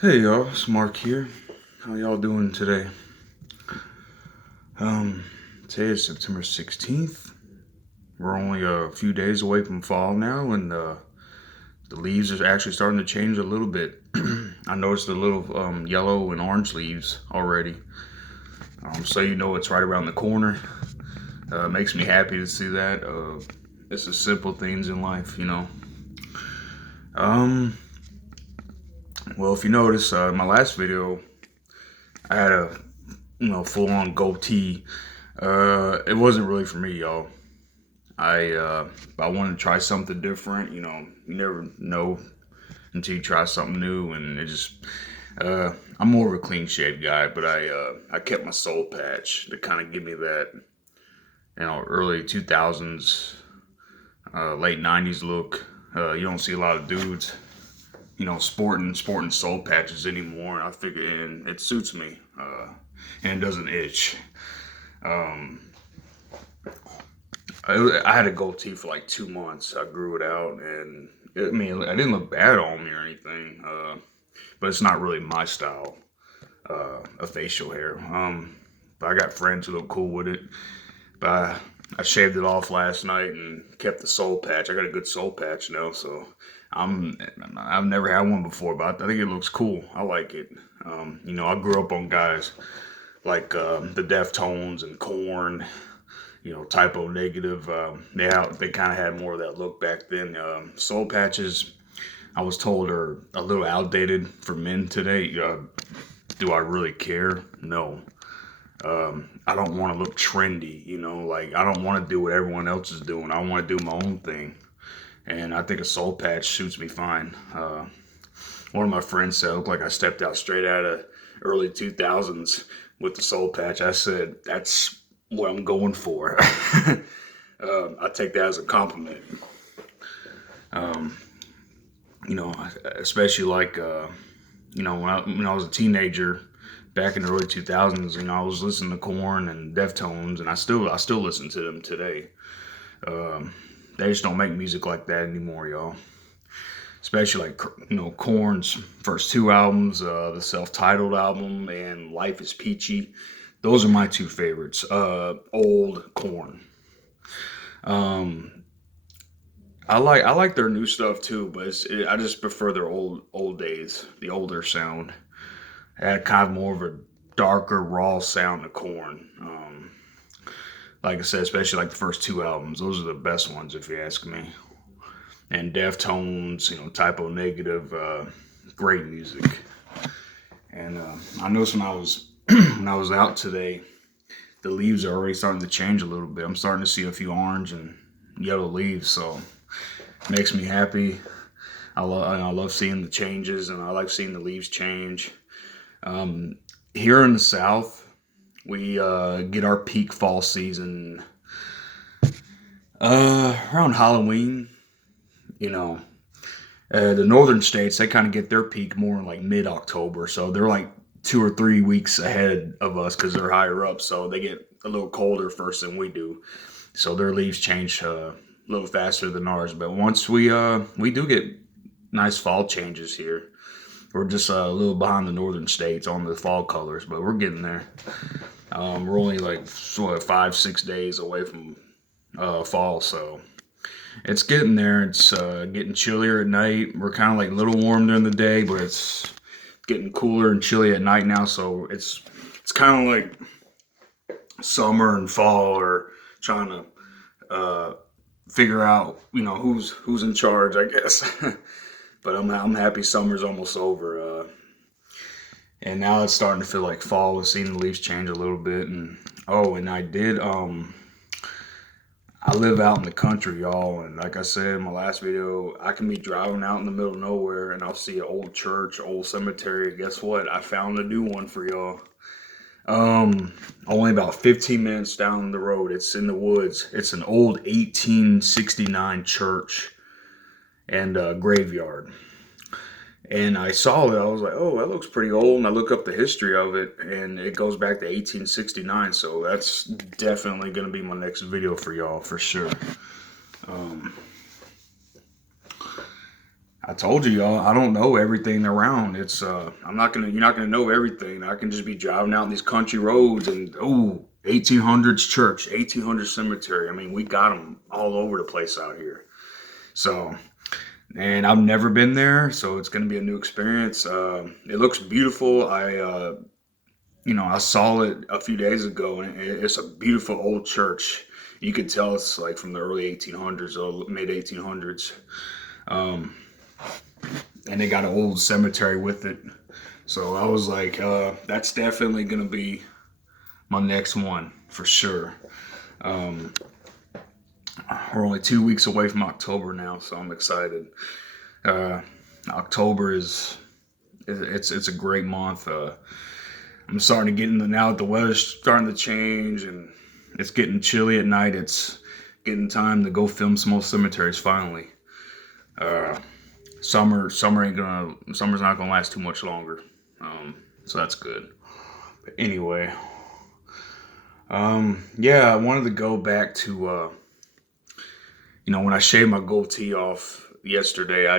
Hey y'all, it's Mark here. How y'all doing today? Um, Today is September 16th. We're only a few days away from fall now, and the leaves are actually starting to change a little bit. I noticed the little yellow and orange leaves already. So you know it's right around the corner. Makes me happy to see that. It's the simple things in life. Um, well, if you notice, in my last video, I had a full on goatee. It wasn't really for me, y'all. I wanted to try something different. You never know until you try something new, and it just I'm more of a clean shaved guy, but I kept my soul patch to kind of give me that early 2000s, late 90s look. You don't see a lot of dudes sporting soul patches anymore, and I figure and it suits me, and it doesn't itch. Um, I had a goatee for like 2 months. I grew it out, and I didn't look bad on me or anything. But it's not really my style of facial hair. But I got friends who look cool with it. But I shaved it off last night and kept the soul patch. I got a good soul patch now, so I'm I've never had one before, but I think it looks cool. I like it. I grew up on guys like the Deftones and Korn, Typo Negative. They kind of had more of that look back then. Soul patches, I was told, are a little outdated for men today. Do I really care? No. I don't want to look trendy, like I don't want to do what everyone else is doing. I want to do my own thing. And I think a soul patch suits me fine. One of my friends said, I look like I stepped out straight out of early 2000s with the soul patch. I said, that's what I'm going for. I take that as a compliment. Um, Especially like, when I was a teenager back in the early 2000s, I was listening to Korn and Deftones, and I still listen to them today. Um, they just don't make music like that anymore, y'all. Especially like Korn's first two albums, the self-titled album and Life is Peachy. Those are my two favorites. Old Korn. Um, I like their new stuff too, but I just prefer their old days, the older sound. It had kind of more of a darker, raw sound to Korn. Like I said, especially like the first two albums, those are the best ones if you ask me. And Deftones, Typo Negative, great music. And I noticed when I was when I was out today, the leaves are already starting to change a little bit. I'm starting to see a few orange and yellow leaves, so it makes me happy. I love seeing the changes, and I like seeing the leaves change. Um, Here in the South, we get our peak fall season around Halloween. You know, the northern states, they kind of get their peak more in like mid October, so they're like 2 or 3 weeks ahead of us because they're higher up, so they get a little colder first than we do. So their leaves change a little faster than ours. But once we do get nice fall changes here. We're just a little behind the northern states on the fall colors, but we're getting there. We're only like 5, 6 days away from fall, so it's getting there. It's getting chillier at night. We're kind of like a little warm during the day, but it's getting cooler and chilly at night now. So it's kind of like summer and fall are trying to figure out who's in charge, I guess. But I'm happy summer's almost over. And now it's starting to feel like fall. We've seen the leaves change a little bit, and and I live out in the country, y'all, and like I said in my last video, I can be driving out in the middle of nowhere and I'll see an old church, old cemetery. Guess what? I found a new one for y'all. Only about 15 minutes down the road. It's in the woods. It's an old 1869 church and graveyard. And I saw it. I was like, "Oh, that looks pretty old." And I look up the history of it, and it goes back to 1869. So that's definitely going to be my next video for y'all for sure. Um, I told you, y'all, I don't know everything around. You're not gonna know everything. I can just be driving out these country roads and, 1800s church, 1800s cemetery. I mean, we got them all over the place out here. So, and I've never been there, so it's gonna be a new experience. It looks beautiful. I saw it a few days ago, and it's a beautiful old church. You could tell it's like from the early 1800s or mid 1800s. Um, and they got an old cemetery with it. So I was like, that's definitely gonna be my next one for sure. Um, we're only 2 weeks away from October now, so I'm excited. Uh, October is it's a great month. I'm starting to get into now that the weather's starting to change and it's getting chilly at night. It's getting time to go film some more cemeteries finally. Uh, summer's not gonna last too much longer. So that's good. But anyway, yeah, I wanted to go back to when I shaved my goatee off yesterday. I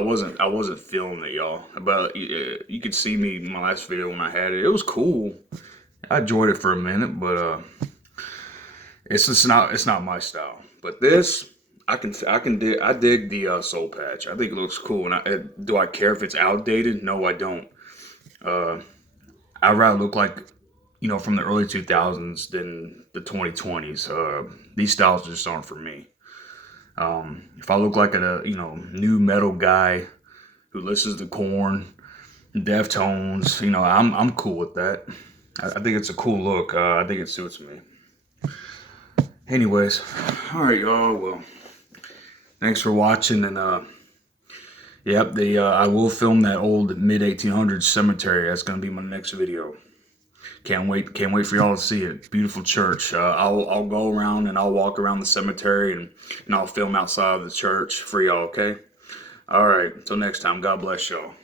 wasn't feeling it, y'all. But you could see me in my last video when I had it. It was cool. I enjoyed it for a minute, but it's not my style. But this, I dig the soul patch. I think it looks cool. And do I care if it's outdated? No, I don't. Uh, I'd rather look like from the early 2000s than the 2020s. These styles just aren't for me. If I look like a new metal guy who listens to Korn, Deftones, I'm cool with that. I think it's a cool look. I think it suits me. Anyways, all right, y'all. Well, thanks for watching, and yep, I will film that old mid 1800s cemetery. That's gonna be my next video. Can't wait for y'all to see it. Beautiful church. I'll go around and I'll walk around the cemetery and I'll film outside of the church for y'all. Okay. All right. Until next time. God bless y'all.